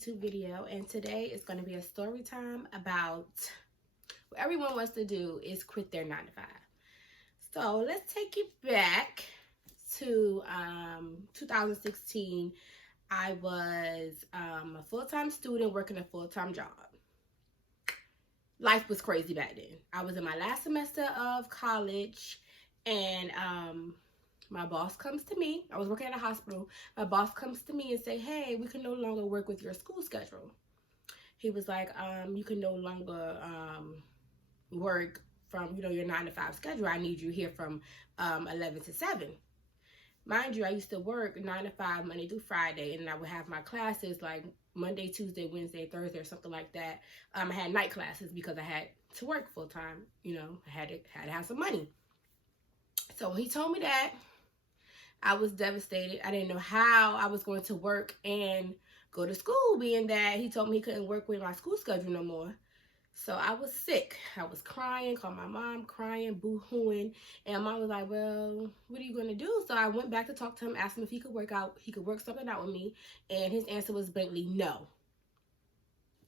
YouTube video, and today is going to be a story time about what everyone wants to do is quit their 9 to 5. So let's take it back to 2016. I was a full-time student working a full-time job. Life was crazy back then. I was in my last semester of college, and my boss comes to me. I was working at a hospital. My boss comes to me and say, hey, we can no longer work with your school schedule. He was like, you can no longer work from, your 9 to 5 schedule. I need you here from 11 to 7. Mind you, I used to work 9 to 5 Monday through Friday, and I would have my classes like Monday, Tuesday, Wednesday, Thursday, or something like that. I had night classes because I had to work full time. I had to have some money. So when he told me that, I was devastated. I didn't know how I was going to work and go to school, being that he told me he couldn't work with my school schedule no more. So I was sick. I was crying, called my mom, crying, boo-hooing. And mom was like, well, what are you going to do? So I went back to talk to him, asked him if he could work something out with me. And his answer was blatantly no.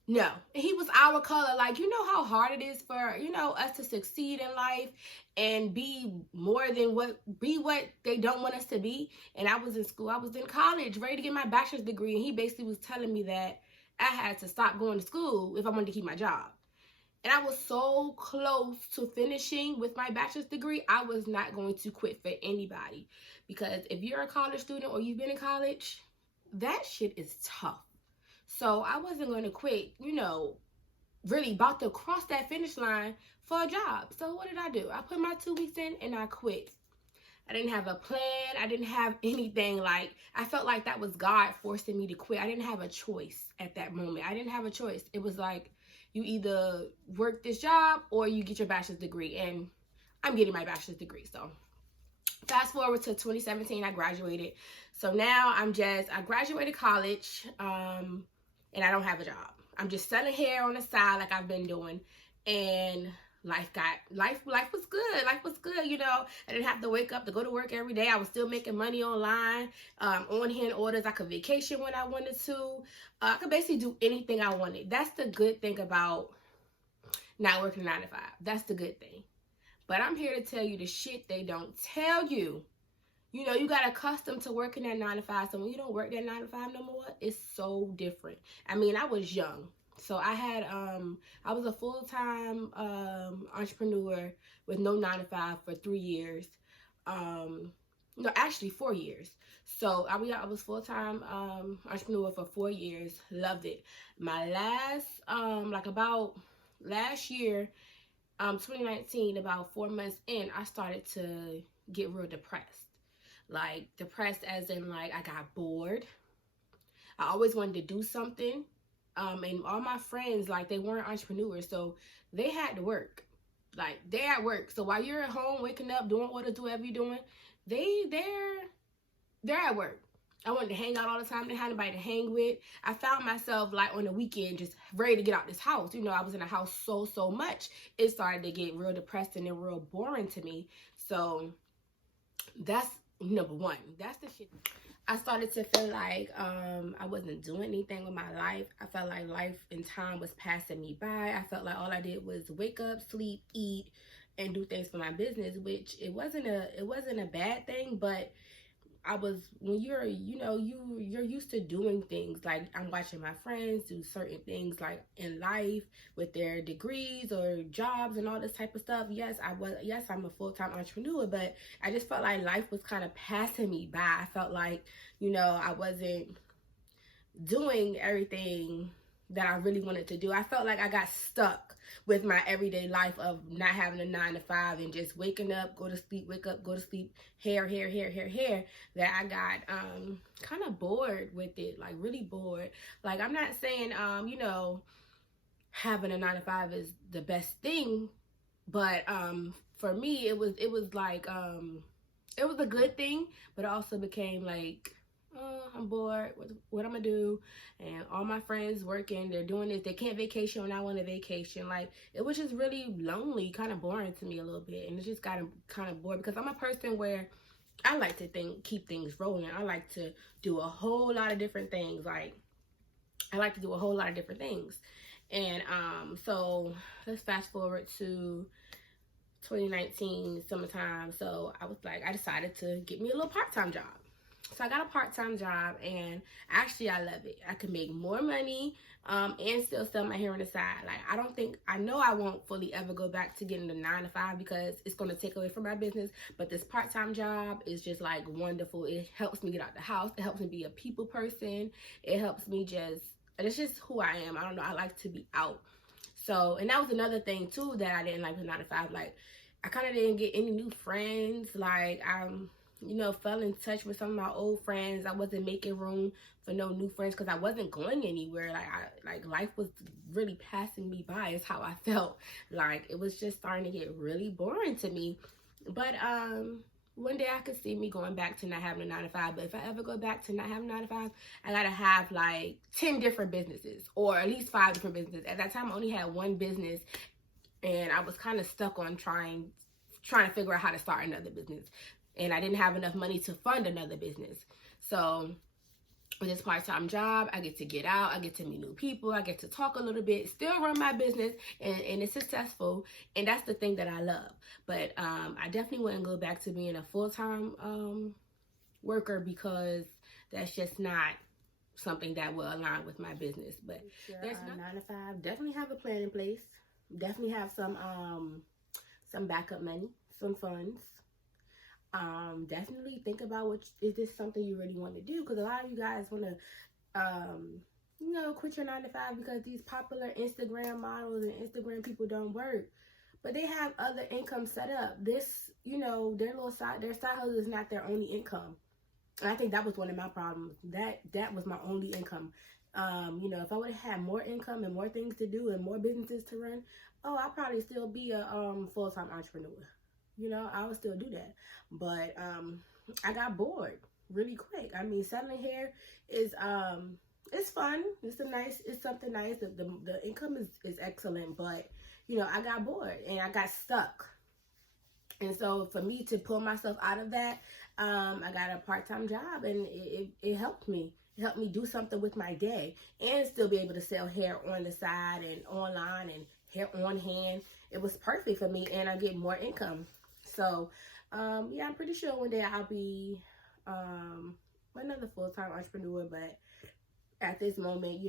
No. And he was our color. Like, you know how hard it is for, us to succeed in life and be what they don't want us to be. And I was in school. I was in college, ready to get my bachelor's degree. And he basically was telling me that I had to stop going to school if I wanted to keep my job. And I was so close to finishing with my bachelor's degree. I was not going to quit for anybody. Because if you're a college student or you've been in college, that shit is tough. So I wasn't going to quit, really about to cross that finish line for a job. So what did I do? I put my 2 weeks in and I quit. I didn't have a plan. I didn't have anything. Like, I felt like that was God forcing me to quit. I didn't have a choice at that moment. I didn't have a choice. It was like, you either work this job or you get your bachelor's degree. And I'm getting my bachelor's degree. So fast forward to 2017, I graduated. So now I graduated college, and I don't have a job. I'm just selling hair on the side like I've been doing. And life was good. Life was good, I didn't have to wake up to go to work every day. I was still making money online, on-hand orders. I could vacation when I wanted to. I could basically do anything I wanted. That's the good thing about not working 9 to 5. That's the good thing. But I'm here to tell you the shit they don't tell you. You got accustomed to working at 9 to 5. So when you don't work that 9 to 5 no more, it's so different. I mean, I was young. So I was a full-time entrepreneur with no 9 to 5 for 3 years. No, actually 4 years. So I was full-time entrepreneur for 4 years. Loved it. My last, about last year, 2019, about 4 months in, I started to get real depressed. Like, depressed as in, like, I got bored. I always wanted to do something. And all my friends, like, they weren't entrepreneurs, so they had to work. Like, they're at work. So while you're at home, waking up, doing whatever you're doing, they're at work. I wanted to hang out all the time. Didn't have anybody to hang with. I found myself, like, on the weekend, just ready to get out this house. I was in the house so much. It started to get real depressed and real boring to me. So that's number one. That's the shit. I started to feel like I wasn't doing anything with my life. I felt like life and time was passing me by. I felt like all I did was wake up, sleep, eat, and do things for my business, which it wasn't a bad thing, but when you're used to doing things. Like, I'm watching my friends do certain things, like, in life with their degrees or jobs and all this type of stuff. Yes, I'm a full-time entrepreneur, but I just felt like life was kind of passing me by. I felt like, I wasn't doing everything that I really wanted to do. I felt like I got stuck with my everyday life of not having a 9 to 5 and just waking up, go to sleep, wake up, go to sleep, hair, that I got kind of bored with it, like really bored. Like, I'm not saying having a 9 to 5 is the best thing, but for me it was like it was a good thing, but it also became like, I'm bored. What I'm gonna do? And all my friends working, they're doing this. They can't vacation when I want to vacation. Like, it was just really lonely, kind of boring to me a little bit. And it just got kind of bored because I'm a person where I like to keep things rolling. I like to do a whole lot of different things. Like, I like to do a whole lot of different things. And so let's fast forward to 2019 summertime. So I was like, I decided to get me a little part-time job. So I got a part-time job, and actually I love it. I can make more money and still sell my hair on the side. Like, I know I won't fully ever go back to getting the 9 to 5 because it's going to take away from my business. But this part-time job is just like wonderful. It helps me get out the house. It helps me be a people person. It helps me it's just who I am. I don't know. I like to be out. So, and that was another thing too that I didn't like with 9 to 5. Like, I kind of didn't get any new friends. Like, fell in touch with some of my old friends. I wasn't making room for no new friends because I wasn't going anywhere. Like life was really passing me by is how I felt. Like, it was just starting to get really boring to me. But one day I could see me going back to not having a 9 to 5. But if I ever go back to not having a 9 to 5, I gotta have like 10 different businesses, or at least 5 different businesses. At that time, I only had one business, and I was kind of stuck on trying to figure out how to start another business. And I didn't have enough money to fund another business. So with this part-time job, I get to get out, I get to meet new people, I get to talk a little bit, still run my business, and it's successful. And that's the thing that I love. But I definitely wouldn't go back to being a full-time worker, because that's just not something that will align with my business. But there's 9 to 5. Definitely have a plan in place. Definitely have some backup money, some funds. Definitely think about is this something you really want to do? Because a lot of you guys want to quit your 9 to 5 because these popular Instagram models and Instagram people don't work, but they have other income set up. This, their side hustle is not their only income. And I think that was one of my problems. That was my only income. If I would have had more income and more things to do and more businesses to run, I'd probably still be a full-time entrepreneur. I would still do that. But I got bored really quick. I mean, selling hair is it's fun. It's something nice. The income is excellent, but I got bored and I got stuck. And so for me to pull myself out of that, I got a part-time job, and it helped me. It helped me do something with my day and still be able to sell hair on the side and online and hair on hand. It was perfect for me, and I get more income. So, yeah, I'm pretty sure one day I'll be another full-time entrepreneur, but at this moment,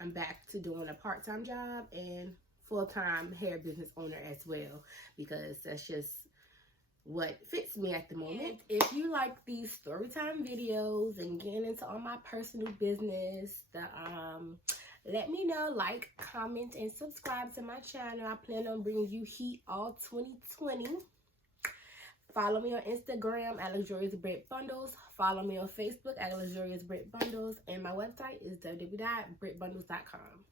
I'm back to doing a part-time job and full-time hair business owner as well, because that's just what fits me at the moment. If you like these story time videos and getting into all my personal business, let me know. Like, comment, and subscribe to my channel. I plan on bringing you heat all 2020. Follow me on Instagram at Luxurious Braid Bundles. Follow me on Facebook at Luxurious Braid Bundles. And my website is www.braidbundles.com.